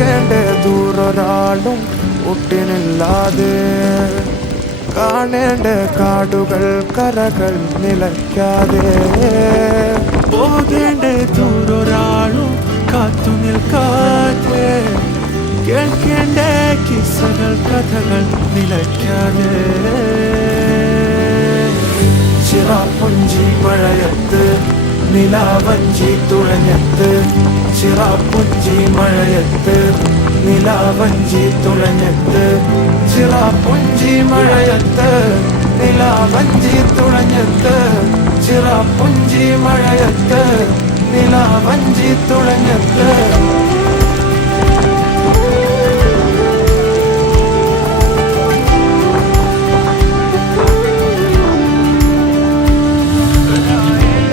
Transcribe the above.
പോകേണ്ട ദൂരൊരാളും ഒട്ടിനില്ലാതെ കാണേണ്ട കാടുകൾ കരകൾ നിലയ്ക്കാതെ പോകേണ്ട ദൂരൊരാളും കാത്തു നിൽക്കാതെ കേൾക്കേണ്ട കിസ്സകൾ കഥകൾ നിലയ്ക്കാതെ ചിറാപ്പുഞ്ചി മഴയത്ത് നിലാവഞ്ചി തുഴഞ്ഞത്ത് ചിറാപ്പുഞ്ചി മഴയത്ത് നിലാവഞ്ചി തുഴഞ്ഞത്ത് ചിറാപ്പുഞ്ചി മഴയത്ത് നിലാവഞ്ചി തുഴഞ്ഞത്ത് ചിറാപ്പുഞ്ചി മഴയത്ത് നിലാവഞ്ചി തുഴഞ്ഞത്ത്